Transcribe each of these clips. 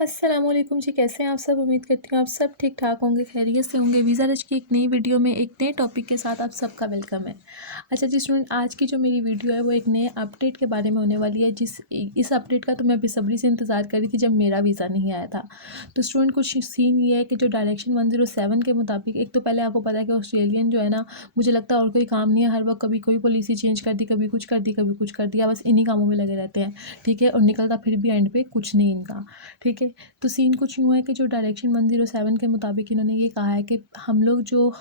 अस्सलामुअलैकुम जी, कैसे हैं आप सब। उम्मीद करती हूँ आप सब ठीक ठाक होंगे, खैरियत से होंगे। वीज़ा रच की एक नई वीडियो में एक नए टॉपिक के साथ आप सबका वेलकम है। अच्छा जी स्टूडेंट, आज की जो मेरी वीडियो है वो एक नए अपडेट के बारे में होने वाली है। इस अपडेट का तो मैं बेसब्री से इंतज़ार कर रही थी जब मेरा वीज़ा नहीं आया था। तो स्टूडेंट कुछ सीन ये है कि जो डायरेक्शन 107 के मुताबिक, एक तो पहले आपको पता है कि ऑस्ट्रेलियन जो है ना, मुझे लगता है और कोई काम नहीं है, हर वक्त कभी कोई पॉलिसी चेंज कर दी, कभी कुछ कर दी, कभी कुछ कर दिया, बस इन्हीं कामों में लगे रहते हैं। ठीक है, और निकलता फिर भी एंड पे कुछ नहीं इनका। ठीक है, तो सीन कुछ यूँ है कि जो डायरेक्शन 107 के मुताबिक इन्होंने ये कहा है कि हम लोग जो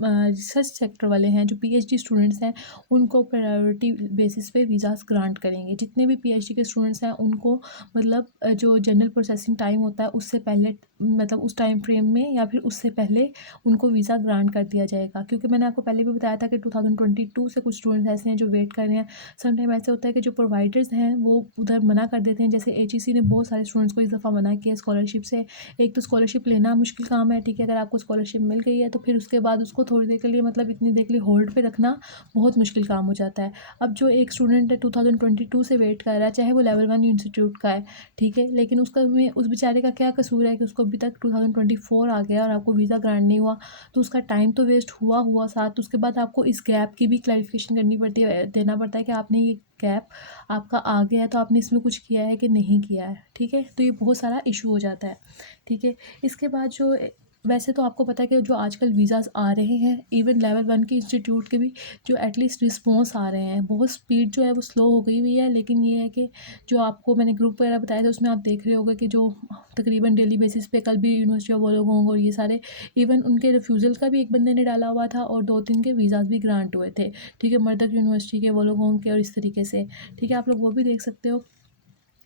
रिसर्च सेक्टर वाले हैं, जो पीएचडी स्टूडेंट्स हैं, उनको प्रायोरिटी बेसिस पे वीज़ास ग्रांट करेंगे। जितने भी पीएचडी के स्टूडेंट्स हैं उनको मतलब जो जनरल प्रोसेसिंग टाइम होता है उससे पहले, मतलब उस टाइम फ्रेम में या फिर उससे पहले उनको वीज़ा ग्रांट कर दिया जाएगा। क्योंकि मैंने आपको पहले भी बताया था कि 2022 से कुछ स्टूडेंट्स ऐसे हैं जो वेट कर रहे हैं। समटाइम ऐसे होता है कि जो प्रोवाइडर्स हैं वो उधर मना कर देते हैं। जैसे एचईसी ने बहुत सारे स्टूडेंट्स को इस दफ़ा मना किया स्कॉलरशिप से। एक तो स्कॉलरशिप लेना मुश्किल काम है, ठीक है, अगर आपको स्कॉलरशिप मिल गई है तो फिर उसके बाद उसको थोड़ी देर के लिए, मतलब इतनी देर के लिए होल्ड पे रखना बहुत मुश्किल काम हो जाता है। अब जो एक स्टूडेंट है 2022 से वेट कर रहा है, चाहे वो लेवल 1 इंस्टीट्यूट का है, ठीक है, लेकिन उसका में उस बेचारे का क्या कसूर है कि उसको अभी तक 2024 आ गया और आपको वीज़ा ग्रांट नहीं हुआ। तो उसका टाइम तो वेस्ट हुआ साथ, उसके बाद आपको इस गैप की भी क्लैरिफिकेशन करनी पड़ती है, देना पड़ता है कि आपने ये गैप आपका आ गया है तो आपने इसमें कुछ किया है कि नहीं किया है। ठीक है, तो ये बहुत सारा इशू हो जाता है। ठीक है, इसके बाद जो वैसे तो आपको पता है कि जो आजकल वीज़ाज़ आ रहे हैं, इवन लेवल 1 के इंस्टीट्यूट के भी जो एटलीस्ट रिस्पॉन्स आ रहे हैं, बहुत स्पीड जो है वो स्लो हो गई हुई है। लेकिन ये है कि जो आपको मैंने ग्रुप वगैरह बताया था उसमें आप देख रहे होंगे कि जो तकरीबन डेली बेसिस पे कल भी यूनिवर्सिटी ऑफ वोलोंगोंग और ये सारे, इवन उनके रिफ्यूज़ल का भी एक बंदे ने डाला हुआ था और 2-3 के वीज़ाज़ भी ग्रांट हुए थे। ठीक है, मर्दक यूनिवर्सिटी के, वोलोंगोंग के और इस तरीके से। ठीक है, आप लोग वो भी देख सकते हो।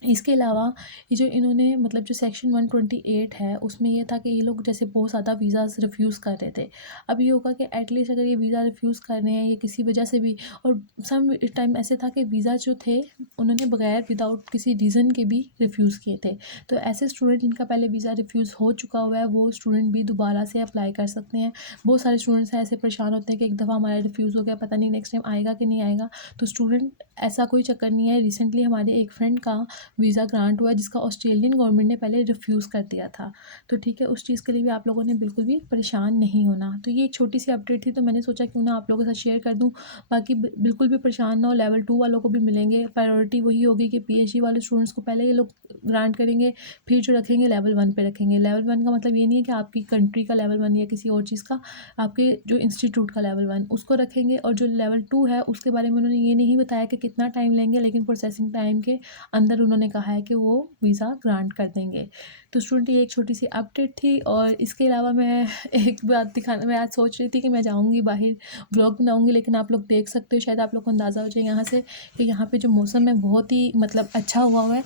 इसके अलावा ये जो इन्होंने मतलब जो सेक्शन 128 है उसमें ये था कि ये लोग जैसे बहुत ज़्यादा वीज़ाज़ रिफ्यूज़ कर रहे थे। अब ये होगा कि एटलीस्ट अगर ये वीज़ा रिफ्यूज़ कर रहे हैं या किसी वजह से भी, और सम टाइम ऐसे था कि वीज़ा जो थे उन्होंने बगैर विदाउट किसी रीज़न के भी रिफ्यूज़ किए थे। तो ऐसे स्टूडेंट जिनका पहले वीज़ा रिफ्यूज़ हो चुका हुआ है वो स्टूडेंट भी दोबारा से अप्लाई कर सकते हैं। बहुत सारे स्टूडेंट्स हैं ऐसे परेशान होते हैं कि एक दफ़ा हमारा रिफ्यूज़ हो गया, पता नहीं नेक्स्ट टाइम आएगा कि नहीं आएगा। तो स्टूडेंट ऐसा कोई चक्कर नहीं है। रिसेंटली हमारे एक फ्रेंड का वीज़ा ग्रांट हुआ है जिसका ऑस्ट्रेलियन गवर्नमेंट ने पहले रिफ्यूज़ कर दिया था। तो ठीक है, उस चीज़ के लिए भी आप लोगों ने बिल्कुल भी परेशान नहीं होना। तो ये एक छोटी सी अपडेट थी, तो मैंने सोचा क्यों ना आप लोगों के साथ शेयर कर दूँ। बाकी बिल्कुल भी परेशान ना हो, लेवल 2 वालों को भी मिलेंगे। प्रायोरिटी वही होगी कि पीएचडी वाले स्टूडेंट्स को पहले ये लोग ग्रांट करेंगे, फिर जो रखेंगे लेवल 1 पे रखेंगे। लेवल 1 का मतलब ये नहीं है कि आपकी कंट्री का लेवल 1 या किसी और चीज़ का, आपके जो इंस्टीट्यूट का लेवल 1 उसको रखेंगे। और जो लेवल 2 है उसके बारे में उन्होंने ये नहीं बताया कि कितना टाइम लेंगे, लेकिन प्रोसेसिंग टाइम के अंदर उन्होंने कहा है कि वो वीज़ा ग्रांट कर देंगे। तो स्टूडेंट ये एक छोटी सी अपडेट थी। और इसके अलावा मैं एक बात दिखाना, मैं आज सोच रही थी कि मैं जाऊँगी बाहर व्लॉग बनाऊँगी, लेकिन आप लोग देख सकते हो, शायद आप लोग को अंदाज़ा हो जाए यहाँ से कि यहाँ पे जो मौसम है बहुत ही मतलब अच्छा हुआ है।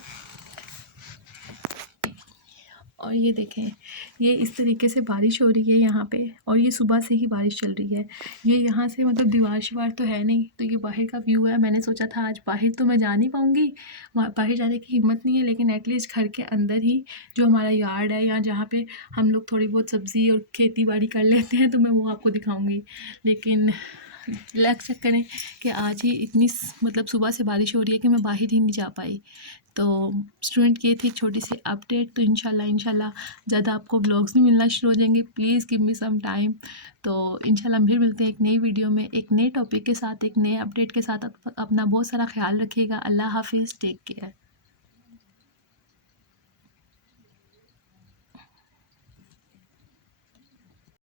और ये देखें, ये इस तरीके से बारिश हो रही है यहाँ पे, और ये सुबह से ही बारिश चल रही है। ये यहाँ से मतलब दीवार शिवार तो है नहीं, तो ये बाहर का व्यू है। मैंने सोचा था आज बाहर तो मैं जा नहीं पाऊँगी, बाहर जाने की हिम्मत नहीं है, लेकिन एटलीस्ट घर के अंदर ही जो हमारा यार्ड है या जहाँ पे हम लोग थोड़ी बहुत सब्ज़ी और खेती बाड़ी कर लेते हैं, तो मैं वो आपको दिखाऊँगी। लेकिन लग चक्कर है कि आज ही इतनी मतलब सुबह से बारिश हो रही है कि मैं बाहर ही नहीं जा पाई। तो स्टूडेंट ये थी एक छोटी सी अपडेट। तो इंशाल्लाह ज़्यादा आपको व्लॉग्स भी मिलना शुरू हो जाएंगे। Please give me some time. तो इंशाल्लाह फिर मिलते हैं एक नई वीडियो में, एक नए टॉपिक के साथ, एक नए अपडेट के साथ। अपना बहुत सारा ख्याल रखिएगा। अल्लाह हाफिज़, टेक केयर।